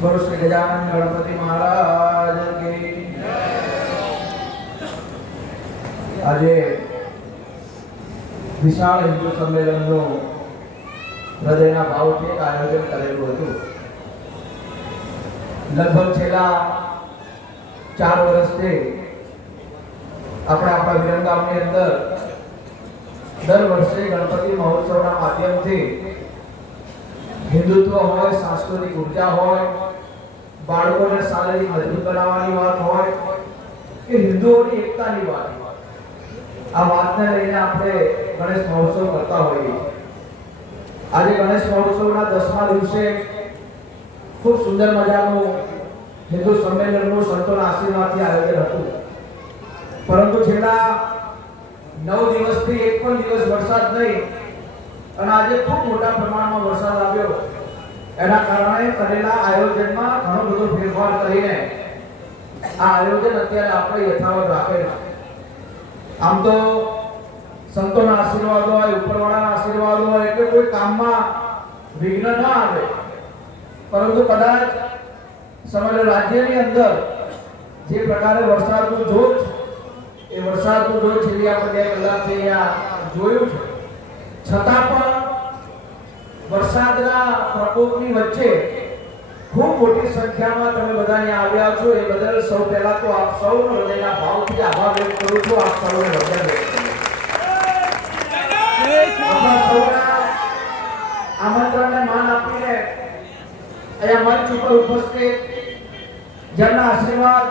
બોલો શ્રી ગજાનંદ ગણપતિ મહારાજ આજે વિશાળ હિન્દુ સંમેલનનું હૃદયના ભાવથી એક આયોજન કરેલું હતું. લગભગ છેલ્લા ચાર વર્ષથી આપણે આપણા વિરંગામની અંદર દર વર્ષે ગણપતિ મહોત્સવના માધ્યમથી હિન્દુત્વ હોય, સાંસ્કૃતિક ઊર્જા હોય બાળકોને શારીરિક મજબૂત બનાવવાની વાત હોય કે હિન્દુઓની એકતાની વાત આ વાતને લઈને આપણે ગણેશ મહોત્સવ કરતા હોઈએ. આજે ગણેશ મહોત્સવના દસમા દિવસે ખૂબ સુંદર મજાનું હિન્દુ સંમેલનનું સંતોના આશીર્વાદથી આયોજન હતું. પરંતુ છેલ્લા નવ દિવસથી એક પણ દિવસ વરસાદ નહીં, અને આજે ખૂબ મોટા પ્રમાણમાં વરસાદ આવ્યો. એના કારણે કરેલા આયોજનમાં ઘણો બધો ફેરફાર કરીને આ આયોજન અત્યારે આપણે યથાવત રાખેલ. આમ તો સંતોના આશીર્વાદ હોય, ઉપરવાળાના આશીર્વાદ હોય, એટલે કોઈ કામમાં વિઘ્ન ન આવે. પરંતુ કદાચ સમગ્ર રાજ્યની અંદર જે પ્રકારે વરસાદનું જોર એ વરસાદનું જોર છેલ્લી આપણે બે કલાકથી આ જોયું છે. છતાં પણ વરસાદના પ્રકોપની વચ્ચે ખૂબ મોટી સંખ્યામાં તમે બધા અહીંયા આવ્યા છો. એ બદલ સૌ પહેલા તો આપ સૌનો હૃદયના ભાવથી આભાર વ્યક્ત કરું છું. આપ સૌને હૃદય વ્યક્ત આમંત્રણને માન આપીને અહીંયા મંચ ઉપર ઉપસ્થિત જેમના આશીર્વાદ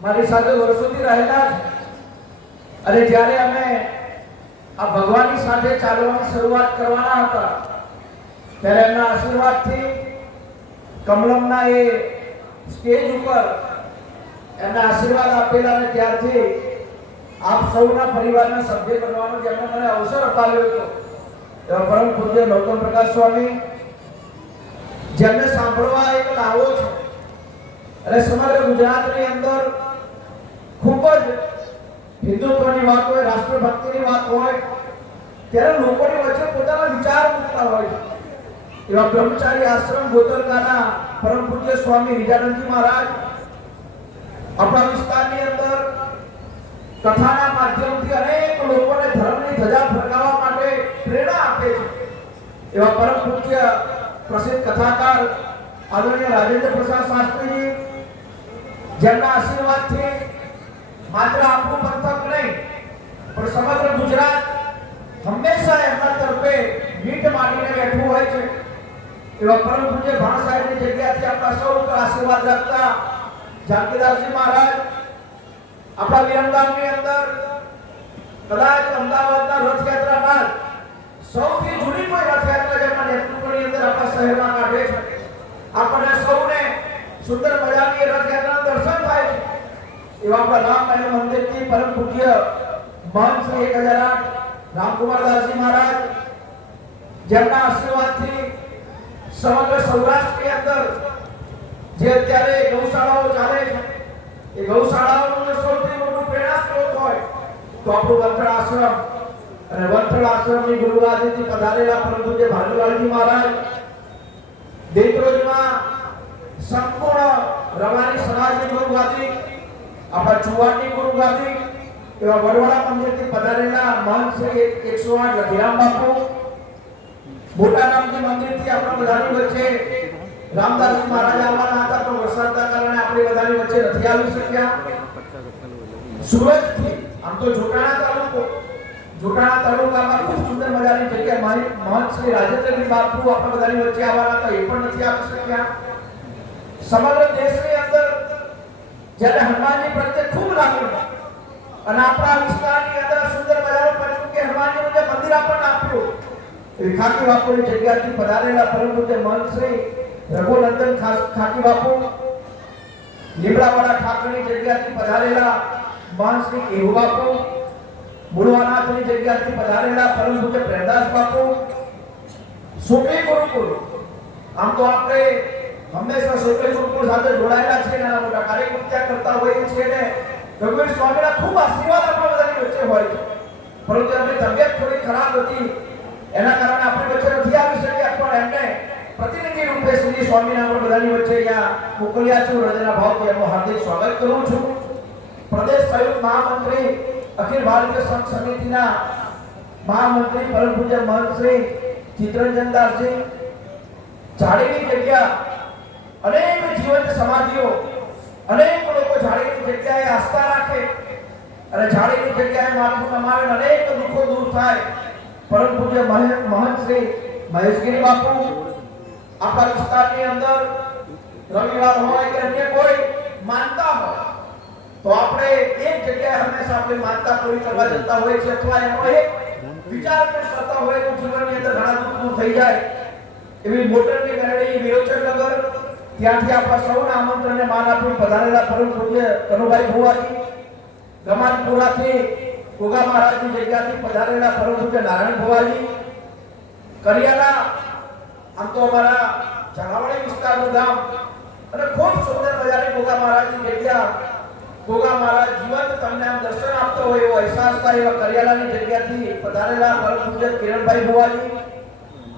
મારી સાથે વર્ષોથી રહેલા છે અને જ્યારે અમે આ ભગવાનની સાથે ચાલવાની શરૂઆત કરવાના હતા ત્યારે એમના આશીર્વાદથી કમલમના એ સ્ટેજ ઉપર એમના આશીર્વાદ આપેલા અને ત્યારથી આપ સૌના પરિવારના સભ્ય બનવાનો જેમણે મને અવસર અપાવ્યો હતો, એવા પરમ પૂજ્ય ગૌતમ પ્રકાશ સ્વામી, જેમને સાંભળવા એક લાવો છે. અને સમગ્ર ગુજરાતની અંદર ખૂબ જ હિન્દુત્વની વાત હોય, રાષ્ટ્રભક્તિની વાત હોય, ત્યારે લોકોની વચ્ચે પોતાના વિચાર મૂકતા હોય છે. એવા બ્રહ્મચારી આશ્રમ ગોતરકાના પરમ પૂજ્ય સ્વામી વિજયાનંદજી મહારાજ, આપણા વિસ્તારની અંદર કથાના માધ્યમથી અનેક લોકોને ધર્મની ધજા ફરકાવવા માટે પ્રેરણા આપે છે. એવા પરમ પૂજ્ય પ્રસિદ્ધ કથાકાર આદરણીય રાજેન્દ્ર પ્રસાદ શાસ્ત્રીજી, જેમના આશીર્વાદથી માત્ર આપણું પંથક નહીં, પણ સમગ્ર ગુજરાત હંમેશા એમના તરફે મીટ માંડીને બેઠું હોય છે. એવા પરમ પૂજ્ય ભાણ સાહેબની જગ્યાથી આપણા સૌ આશીર્વાદ રાખતા જાનકીદાસજી મહારાજ, આપણા વિરમગામની અંદર કદાચ અમદાવાદના રથયાત્રા બાદ સૌથી જૂની કોઈ રથયાત્રા જેમાં નેતૃત્વની અંદર આપણા શહેરમાં કાઢે છે. આપણને સૌને સુંદર મજાની રથયાત્રાના દર્શન થાય છે. એવા આપણા રામભાઈ મંદિરથી પરમ પૂજ્ય મહંત શ્રી એક હજાર આઠ રામકુમાર દાસજી મહારાજ, જેમના આશીર્વાદથી સમગ્ર સૌરાષ્ટ્રની અંદર જે અત્યારે ગૌશાળાઓ ચાલે છે, એ ગૌશાળાઓનું સૌથી મોટું પ્રેરણા સ્ત્રોત હોય, તો આપણું વંથળ આશ્રમ. અને વંથળ આશ્રમની ગુરુવાદીથી પધારેલા પરંતુ જે ભાનુલાલજી મહારાજ દેત્રોજમાં સંપૂર્ણ રવાની સમાજની ગુરુવાદી, આપણા ચુવાડની ગુરુવાદી, એવા વડવાડા મંદિરથી પધારેલા મહંત શ્રી એકસો આઠ લખીરામ બાપુ મોટા રામજી મંદિરથી આપણે બધાની વચ્ચે રામદાસજી મહારાજ આવવાના હતા, પણ વરસાદના કારણે આપણી બધાની વચ્ચે નથી આવી શક્યા. સુરતથી, આમ તો જોટાણા તાલુકો, જોટાણા તાલુકામાં ખૂબ સુંદર મજાની જગ્યા. મારી મહંત શ્રી રાજેન્દ્રજી બાપુ આપણે બધાની વચ્ચે આવવાના હતા, એ પણ નથી આવી શક્યા. સમગ્ર દેશની અંદર જ્યારે હનુમાનજી પ્રત્યે ખૂબ લાગણી અને આપણા વિસ્તારની અંદર સુંદર મજાનું પંચમુખી હનુમાનજીનું જે મંદિર આપણને આપ્યું ખાકી બાપુની જગ્યાથી પધારેલા પરમ પૂજ્ય મહંત શ્રી રઘુનંદન ખાકી બાપુ લીમડાવાળા ઠાકરની જગ્યાથી પધારેલા મહંત શ્રી કેહુ બાપુ મૂળવાનાથની જગ્યાથી પધારેલા પરમ પૂજ્ય પ્રેમદાસ બાપુ સુપી ગુરુકુળ. આમ તો આપણે હંમેશા સુપી ગુરુકુળ સાથે જોડાયેલા છે નાના મોટા કાર્યક્રમ ત્યાં કરતા હોઈએ છીએ ને રઘુવીર સ્વામીના ખૂબ આશીર્વાદ આપણા બધાની વચ્ચે હોય છે. પરંતુ એમની તબિયત થોડી ખરાબ હતી. એના કારણે આપણી વચ્ચે નથી આવી શક્યા, પણ એમને પ્રતિનિધિ રૂપે શ્રી સ્વામીને આપણે બધાની વચ્ચે અહીંયા મોકલ્યા છું, હૃદયના ભાવથી એમનું હાર્દિક સ્વાગત કરું છું. પ્રદેશ સંયુક્ત મહામંત્રી અખિલ ભારતીય સંઘ સમિતિના મહામંત્રી પરમ પૂજ્ય મહંત શ્રી ચિત્તરંજનદાસજી જાડેની જગ્યા, અનેક જીવંત સમાધિઓ, અનેક લોકો જાડેની જગ્યાએ આસ્થા રાખે, અને જાડેની જગ્યાએ માથું નમાવે અનેક દુઃખો દૂર થાય. પરમ પૂજ્ય મહંત શ્રી મહેશગીરી બાપુ આપણા વિસ્તારની અંદર રવિવાર હોય કે અન્ય કોઈ માનતા હોય, તો આપણે એક જગ્યાએ હંમેશા આપણે માનતા પૂરી કરવા જતા હોય છે અથવા એનો એક વિચાર પણ કરતા હોય તો જીવનની અંદર ઘણા દુઃખ થઈ જાય. એવી મોટરની મેળવી વિરોચનનગર ત્યાંથી આપણા સૌના આમંત્રણને માન આપી પધારેલા પરમ પૂજ્ય કનુભાઈ ભુવાજી, ગમાનપુરાથી ગોગા મહારાજની જગ્યાથી પધારેલા પરમ પૂજ્ય નારાયણ ભવાજી, કરિયાલા, આમ તો અમારા જણાવણી વિસ્તારનું ગામ, અને ખૂબ સુંદર મજાની ગોગા મહારાજની જગ્યા. ગોગા મહારાજ જીવંત તમને આમ દર્શન આપતો હોય એવો અહેસાસ થાય એવા કરિયાલાની જગ્યાથી પધારેલા પરમ પૂજ્ય કિરણભાઈ ભુવાજી.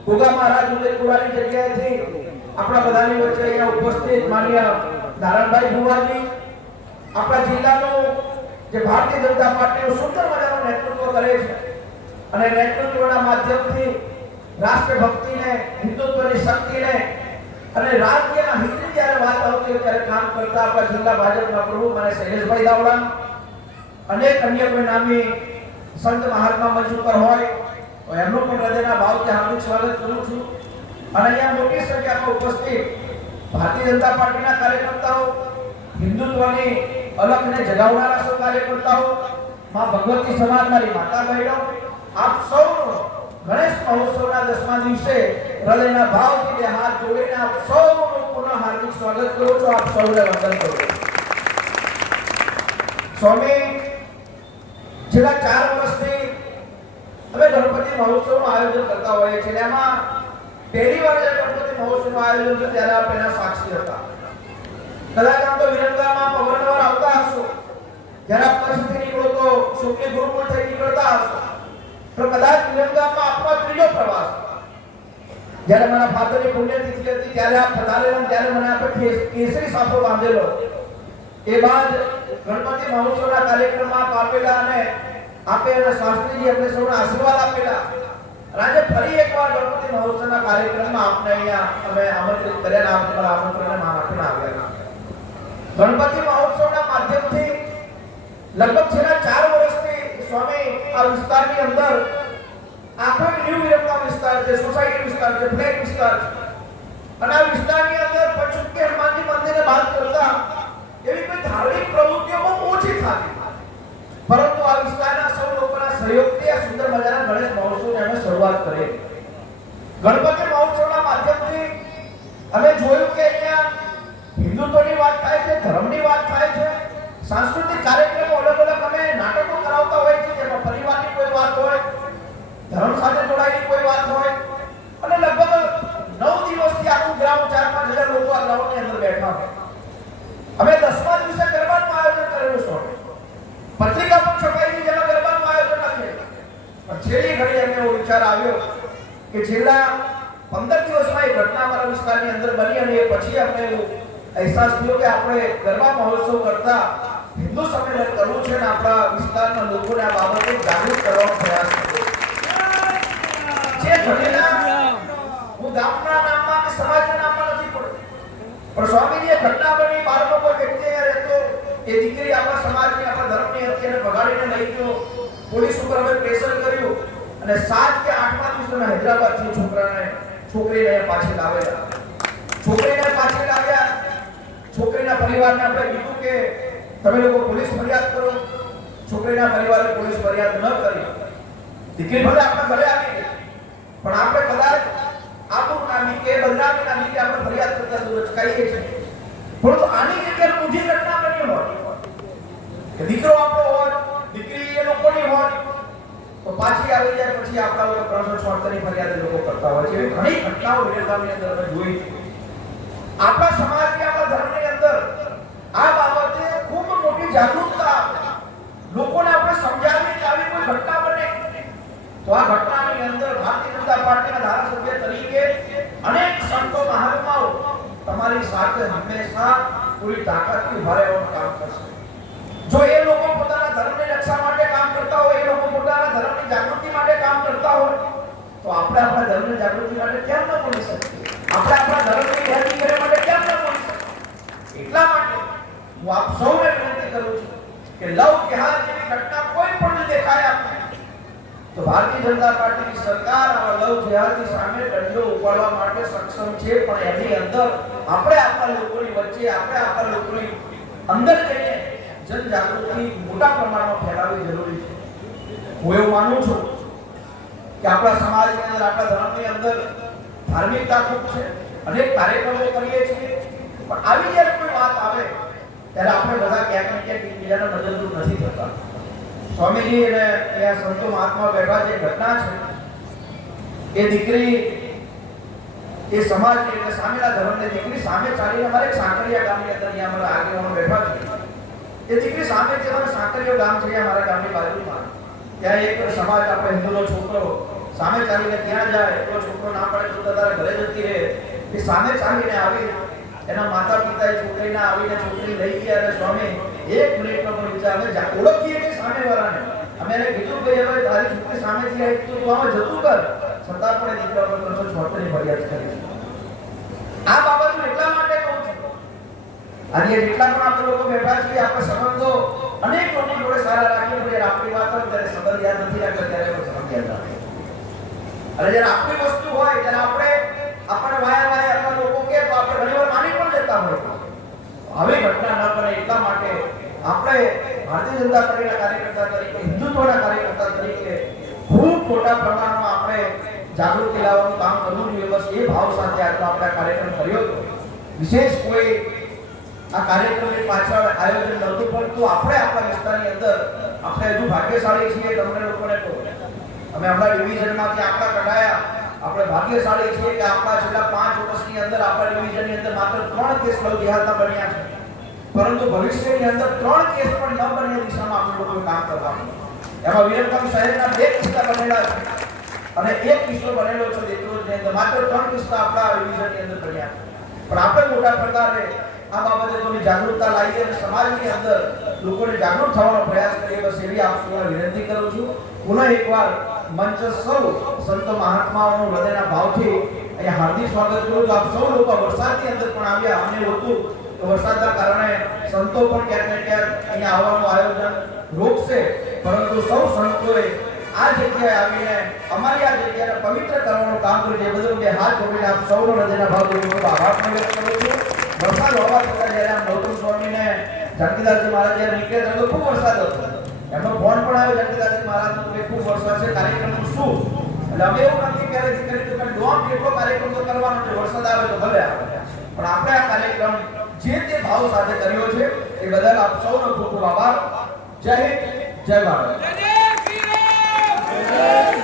ગોગા મહારાજ ઉદયપુરાની જગ્યાએથી આપણા બધાની વચ્ચે અહીંયા ઉપસ્થિત માન્ય નારાયણભાઈ ભુવાજી. આપણા જિલ્લાનું જે ભારતીય જનતા પાર્ટીનું સુંદર મજાનું નેતૃત્વ કરે છે. અને નેતૃત્વના માધ્યમથી રાષ્ટ્રભક્તિને, હિન્દુત્વની શક્તિને અને રાજ્યના હિતની જ્યારે વાત આવતી હોય ત્યારે કામ કરતા આપણા જિલ્લા ભાજપના પ્રમુખ અને શૈલેષભાઈ દાવડા, અનેક અન્ય કોઈ નામી સંત મહાત્મા મંચ ઉપર હોય, તો એમનું પણ હૃદયના ભાવથી હાર્દિક સ્વાગત કરું છું. અને અહીંયા મોટી સંખ્યામાં ઉપસ્થિત ભારતીય જનતા પાર્ટીના કાર્યકર્તાઓ હિન્દુત્વની અલખને જગાવનારા સૌ કાર્યકર્તાઓ? માં ભગવતી સમાજ મારી માતા બહેનો. આપ સૌનો ગણેશ મહોત્સવના દસમા દિવસે હૃદયના ભાવથી બે હાથ જોડીને આપ સૌનું પુનઃ હાર્દિક સ્વાગત કરું છું. આપ સૌને વંદન કરું છું. સ્વામી, છેલ્લા ચાર વર્ષથી અમે ગણપતિ મહોત્સવનું આયોજન કરતા હોઈએ છીએ એમાં પહેલી વાર જ્યારે ગણપતિ મહોત્સવનું આયોજન થયું ત્યારે આપ એના સાક્ષી હતા. કદાચ આમ તો વિરંગામાં અવારનવાર આવતા હશો. જ્યારે આપ કચ્છથી નીકળો તો શુક્લી ગુરુકુળ થઈ નીકળતા હશો. તો કદાચ વિરંગામાં આપનો ત્રીજો પ્રવાસ. જ્યારે મારા ફાધરની પુણ્યતિથિ હતી, ત્યારે આપ પધારેલા ત્યારે મને આપે કેસ- કેસરી સાફો બાંધેલો. એ બાદ ગણપતિ મહોત્સવના કાર્યક્રમમાં આપ આપેલા અને આપે અને શાસ્ત્રીજી અમને સૌને આશીર્વાદ આપેલા. અને આજે ફરી એકવાર ગણપતિ મહોત્સવના કાર્યક્રમમાં આપને અહીંયા અમે આમંત્રિત કર્યા અને આપ તમારા આમંત્રણને માન આપીને આવ્યા ગણપતિ મહોત્સવના માધ્યમથી લગભગ છેલ્લા ચાર વર્ષથી સ્વામી આ વિસ્તારની અંદર આખો એક ન્યૂ વિરમગામ વિસ્તાર છે સોસાયટી વિસ્તાર છે ફ્લેટ વિસ્તાર અને આ વિસ્તારની અંદર પચુકે હનુમાનજી મંદિરને બાદ કરતા એવી કોઈ ધાર્મિક પ્રવૃત્તિઓ બહુ ઓછી થતી. પરંતુ આ વિસ્તારના સૌ લોકોના સહયોગથી આ સુંદર મજાના ગણેશ મહોત્સવની અમે શરૂઆત કરી. ગણપતિ મહોત્સવના માધ્યમથી અમે જોયું કે અહીંયા હિન્દુત્વની વાત થાય છે, ધર્મની વાત થાય છે, સાંસ્કૃતિક કાર્યક્રમો અલગ અલગ અમે નાટકો કરાવતા હોય છે, જેમાં પરિવારની કોઈ વાત હોય, ધર્મ સાથે જોડાયેલી કોઈ વાત હોય, અને લગભગ નવ દિવસથી આખું ગ્રામ ચાર પાંચ હજાર લોકો આ ગ્રાઉન્ડની અંદર બેઠા હોય. અમે દસમા દિવસે ગરબાનું આયોજન કરેલું છે. પત્રિકા પણ છપાયેલી જેમાં ગરબાનું આયોજન નથી છેલ્લી ઘડી અમને એવો વિચાર આવ્યો કે છેલ્લા પંદર દિવસમાં એ ઘટના અમારા વિસ્તારની અંદર બની અને એ પછી અમને એવું અહેસાસ થયો કે આપણે ગરબા મહોત્સવ કરતા હિન્દુ સંમેલન કરવું છે અને આપણા વિસ્તારના લોકોને આ બાબતે જાગૃત કરવાનો પ્રયાસ કર્યો જે ઘટેલા હું ગામના નામમાં પણ ઘટના વ્યક્તિ રહેતો, એ દીકરી આપણા સમાજની, આપણા ધર્મની હતી એને ભગાડીને લઈ ગયો. પોલીસ ઉપર અમે કર્યું અને સાત કે આઠમા દિવસે હૈદરાબાદથી છોકરાને, છોકરીને પાછી લાવેલા. છોકરીને પાછી છોકરીના પરિવારને આપણે કીધું કે તમે લોકો પોલીસ ફરિયાદ કરો. છોકરીના પરિવારે પોલીસ ફરિયાદ ન કરી. દીકરી ભલે આપણે ભલે આવી પણ આપણે કદાચ આપણું નામી કે બદનામી નામી કે આપણે ફરિયાદ કરતા દૂર અચકાઈએ છીએ. પરંતુ આની જગ્યાએ ઊંધી ઘટના બની હોય, કે દીકરો આપણો હોય, દીકરી એ લોકોની હોય, તો પાછી આવી જાય, પછી આવતા હોય ત્રણસો છોતેરની ફરિયાદ લોકો કરતા હોય છે. ઘણી ઘટનાઓ વિરોધાની અંદર અમે જોઈ. આપણા સમાજની આપણા ધર્મની અંદર આ બાબતે ખૂબ મોટી જાગૃતતા લોકોને આપણે સમજાવીએ કે આવી કોઈ ઘટના બને. તો આ ઘટનાની અંદર ભારતીય જનતા પાર્ટીના ધારાસભ્ય તરીકે અનેક સંતો મહાત્માઓ તમારી સાથે હંમેશા પૂરી તાકાતથી ઊભા રહેવાનું કામ કરશે. જો એ લોકો પોતાના ધર્મની રક્ષા માટે કામ કરતા હોય, એ લોકો પોતાના ધર્મની જાગૃતિ માટે કામ કરતા હોય, તો આપણે આપણા ધર્મની જાગૃતિ માટે કેમ ન બોલી શકીએ? આપણે આપણા ધર્મની જાગૃતિ માટે કેમ ન બોલી શકીએ? એટલા માટે હું આપ સૌને કે લવ જેહાદ જેવી ઘટના કોઈ પણ દેખાય આપણે તો ભારતીય જનતા પાર્ટીની સરકાર આવા લવ જેહાદની સામે દંડો ઉપાડવા માટે સક્ષમ છે, પણ એની અંદર આપણે આપણા લોકોની વચ્ચે, આપણે આપણા લોકોની અંદર જઈને જનજાગૃતિ મોટા પ્રમાણમાં ફેલાવવી જરૂરી છે. હું એવું માનું છું કે આપણા સમાજની અંદર, આપણા ધર્મની અંદર ધાર્મિકતા ખૂબ છે. અનેક કાર્યક્રમો કરીએ છીએ. પણ આવી જ્યારે કોઈ વાત આવે ત્યારે આપણે બધા ક્યાંક ને ક્યાંક એકબીજાના મદદરૂપ નથી થતા. સ્વામીજી અને અહીંયા સંતો મહાત્મા બેઠા જે ઘટના છે. એ દીકરી, એ સમાજની એટલે સામેના ધર્મની દીકરી સામે ચાલીને અમારે એક સાંકરિયા ગામની અંદર અહીંયા અમારા આગેવાનો બેઠા છે. એ દીકરી સામે જે અમારા સાંકરિયો ગામ છે અમારા ગામની બાજુમાં. ત્યાં એક સમાજ, આપણો હિન્દુનો છોકરો, સામે ચાલીને ત્યાં જાય તો છોકરો ના પડે તો તારા ઘરે જતી રહે. એ સામે ચાલીને આવી એના માતા પિતાએ છોકરીને આવીને છોકરી લઈ ગયા અને સ્વામી, એક મિનિટનો પણ વિચાર અમે ઓળખીએ છીએ સામેવાળાને. અમે એને કીધું કે હવે તારી છોકરી સામેથી આવી તો તું આમાં જતું કર. છતાં પણ એ દીકરા પર ત્રણસો છોતેરની ફરિયાદ કરી આ બાબત હું એટલા માટે કહું છું. આજે જેટલા પણ આપણે લોકો બેઠા છીએ, આપણે સંબંધો અનેક લોકો જોડે સારા રાખીએ પણ આપણી વાત હોય ત્યારે સંબંધ યાદ નથી રાખતા ત્યારે પણ સંબંધ યાદ રાખે. અને જ્યારે આપણી વસ્તુ હોય, ત્યારે આપણે આપણે વાયા વાયા લોકો કે આપણે ઘણીવાર માની પણ લેતા હોય હવે ઘટના ન બને એટલા માટે ભારતીય જનતા પાર્ટીના કાર્યકર્તા તરીકે, હિન્દુત્વના કાર્યકર્તા તરીકે ખૂબ મોટા પ્રમાણમાં આપણે જાગૃતિ લાવવાનું કામ કરવું જોઈએ બસ એ ભાવ સાથે આજનો આપણે કાર્યક્રમ કર્યો વિશેષ કોઈ આ કાર્યક્રમની પાછળ આયોજન નહોતું, પરંતુ આપણે આપણા વિસ્તારની અંદર આપણે હજુ ભાગ્યશાળી છીએ તમને લોકોને તો અમે આપણા ડિવિઝનમાંથી આપણા કઢાયા, આપણે ભાગ્યશાળી છીએ કે આપણા છેલ્લા પાંચ વર્ષની અંદર આપણા ડિવિઝનની અંદર માત્ર ત્રણ કેસ લવ જિહાદના બન્યા છે. પરંતુ ભવિષ્યની અંદર ત્રણ કેસ પણ ન બને દિશામાં આપણે લોકોએ કામ કરવાનું એમાં વિરમગામ શહેરના બે કિસ્સા બનેલા છે. અને એક કિસ્સો બનેલો છે દેત્રોજની અંદર. માત્ર ત્રણ કિસ્સા આપણા વિવિધની અંદર બન્યા પણ આપણે મોટા પ્રકારે આ બાબતે થોડી જાગૃતતા લાવીએ અને સમાજની અંદર લોકોને જાગૃત થવાનો પ્રયાસ કરીએ બસ એવી આપ સૌને વિનંતી કરું છું. પુનઃ એકવાર મંચ સૌ સંતો મહાત્માઓનું હૃદયના ભાવથી અહીંયા હાર્દિક સ્વાગત કરું છું. આપ સૌ લોકો વરસાદની અંદર પણ આવ્યા. અને હતું તો વરસાદના કારણે સંતો પણ ક્યાંક ને ક્યાંક અહીંયા આવવાનું આયોજન રોકશે. પરંતુ સૌ સંતોએ આ જગ્યાએ આવીને, અમારી આ જગ્યાને પવિત્ર કરવાનું કામ કર્યું. છે એ બદલ બે હાથ જોડીને આપ સૌનો હૃદયના ભાવથી ખૂબ આભાર વ્યક્ત કરું છું. વરસાદ હોવા છતાં જ્યારે આમ ગૌતમ સ્વામીને જાનકીદાસજી મહારાજ જ્યારે નીકળ્યા ત્યારે ખૂબ વરસાદ હતો. એમનો ફોન પણ આવ્યો, જાનકીદાસજી મહારાજનો કે ખૂબ વરસાદ છે કાર્યક્રમનું શું? એટલે અમે એવું નક્કી ક્યારેથી કર્યું કે ડોમ કેટલો કાર્યક્રમ તો કરવાનો છે, વરસાદ આવે તો ભલે આવે. પણ આપણે આ કાર્યક્રમ જે તે ભાવ સાથે કર્યો છે, એ બદલ આપ સૌનો ખૂબ ખૂબ આભાર. જય હિન્દ, જય ભારત. જય શ્રી રામ.